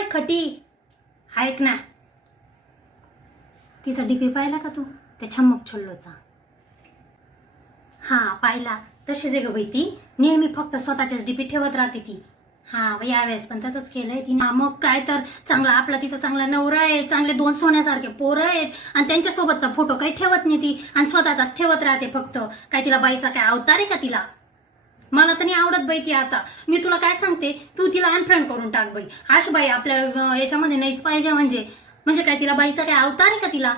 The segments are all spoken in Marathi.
बाई खटी, ऐक ना, तिचा डीपी पाहिला का तू त्या छम्मक छल्लोचा? हा पाहिला. तशीच आहे ग बाई ती, नेहमी फक्त स्वतःच्याच डीपी ठेवत राहते ती. हा बाई यावेळेस पण तसंच केलंय तिने. मग काय तर, चांगला आपला तिचा चांगला नवरा आहे, चांगले 2 सोन्यासारखे पोरं आहेत आणि त्यांच्या सोबतचा फोटो काही ठेवत नाही ती आणि स्वतःचाच ठेवत राहते फक्त. काय तिला बाईचा काय अवतार आहे का तिला? मला तर नाही आवडत बाई ती. आता मी तुला काय सांगते, तू तिला अनफ्रेंड करून टाक बाई. अशी बाई आपल्या याच्यामध्ये नाहीच पाहिजे. म्हणजे काय तिला बाईचा काय अवतार आहे का तिला?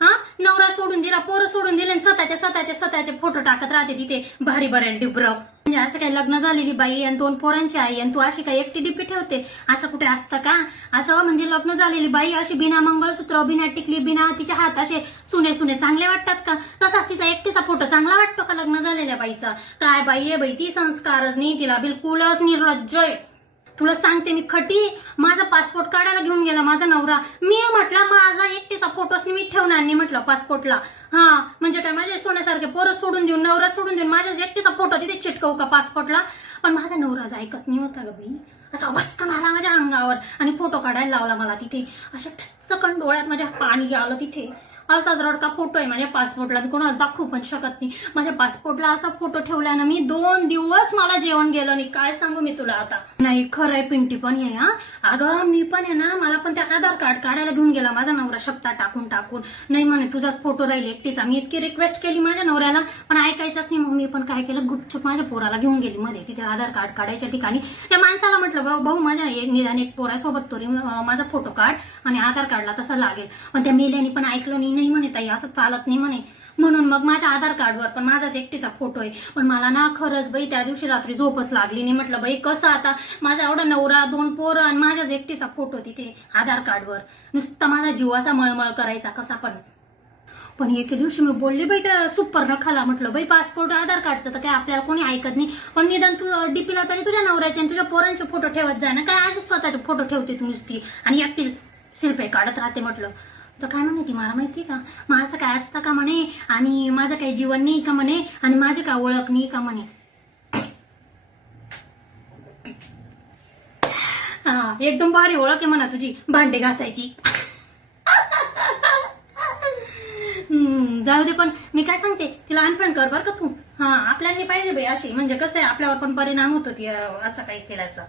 हा, नवरा सोडून दिला, पोरं सोडून दिले आणि स्वतःचे फोटो टाकत राहते तिथे भारी बऱ्या डिब्रव. म्हणजे असं काही लग्न झालेली बाई आणि 2 पोरांची आई आणि तू अशी काय एकटी डीपी ठेवते? असं कुठे असतं का? असं म्हणजे लग्न झालेली बाई अशी बिना मंगळसूत्र, बिना टिकली, बिना तिच्या हात असे सुने चांगले वाटतात का? तसाच तिचा एकटीचा फोटो चांगला वाटतो का लग्न झालेल्या बाईचा? काय बाई आहे बाई ती, संस्कारच नाही तिला, बिलकुलच निर्लज्ज. तुला सांगते मी खटी, माझा पासपोर्ट काढायला घेऊन गेला माझा नवरा. मी म्हटलं माझा एकटीचा फोटोच मी ठेवणार नाही म्हटलं पासपोर्टला. हा म्हणजे काय, माझे सोन्यासारखे पोरं सोडून देऊन, नवरा सोडून देऊन माझ्या एकटीचा फोटो तिथे चिटकवू का पासपोर्टला? पण माझा नवराच ऐकत नाही होता ग बाई. असा भस्कन आला माझ्या अंगावर आणि फोटो काढायला लावला मला तिथे. अशा टचकन डोळ्यात माझ्या पाणी आलं तिथे. असाच रडका फोटो आहे माझ्या पासपोर्टला, मी कोणाला दाखवू पण शकत नाही. माझ्या पासपोर्टला असा फोटो ठेवल्यानं मी 2 दिवस मला जेवण गेलं नाही. काय सांगू मी तुला आता. नाही खरं आहे, पिंटी पण आहे. हा अगं मी पण आहे ना, मला पण त्या आधार कार्ड काढायला घेऊन गेला माझा नवरा शब्दा टाकून. नाही म्हणे तुझाच फोटो राहील एकटीचा. मी इतकी रिक्वेस्ट केली माझ्या नवऱ्याला पण ऐकायचंच नाही. मग मी पण काय केलं, गुपचूप माझ्या पोराला घेऊन गेली मध्ये तिथे आधार कार्ड काढायच्या ठिकाणी. त्या माणसाला म्हटलं भाऊ माझ्या निदान एक पोरासोबत तरी माझा फोटो काढ आणि आधार कार्डला तसं लागेल. पण त्या मेल्याने पण ऐकलं नाही म्हणे ताई असं चालत नाही म्हणे. म्हणून मग माझ्या आधार कार्डवर पण माझाच एकटीचा फोटो आहे. पण मला ना खरंच बाई त्या दिवशी रात्री झोपच लागली नाही. म्हटलं बाई कसं आता, माझा एवढा नवरा, 2 पोरं आणि माझ्याच एकटीचा फोटो तिथे आधार कार्डवर. नुसता माझा जीवाचा मळमळ करायचा कसा पण एके दिवशी मी बोलली बाई त्या सुपर नखाला, म्हटलं बाई पासपोर्ट आधार कार्डचं तर काय आपल्याला कोणी ऐकत नाही, पण निदान तू डीपीला तरी तुझ्या नवऱ्याचे आणि तुझ्या पोरांचे फोटो ठेवत जाय ना. काय असे स्वतःचे फोटो ठेवते तू नुसती आणि एकटी शिल्पे काढत राहते. म्हटलं तर काय म्हणे ती मला माहिती का, माझं काय असतं का म्हणे आणि माझं काही जीवन नाही का म्हणे आणि माझी काय ओळख नाही का म्हणे. हा एकदम भारी ओळख आहे म्हणा तुझी, भांडे घासायची. जाऊ दे, पण मी काय सांगते तिला अनफ्रेंड कर बरं का तू. हा आपल्याला पाहिजे बाई अशी, म्हणजे कसं आहे आपल्यावर पण परिणाम होतो ती असं काही केल्याचा.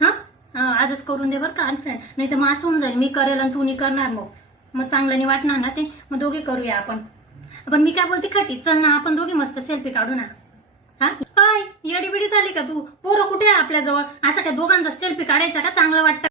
हा आजच करून दे बरं का अनफ्रेंड, नाही तर मग असं होऊन जाईल मी करेल आणि तू नाही करणार. मग चांगलं नाही वाटणार ना ते. मग दोघे करूया आपण मी काय बोलते खटी, चल ना आपण दोघे मस्त सेल्फी काढू ना. हा काय येडी बिडी झाली का तू? पोरं कुठे आहे आपल्या जवळ? असं काय दोघांचा सेल्फी काढायचा का? चांगलं वाटतं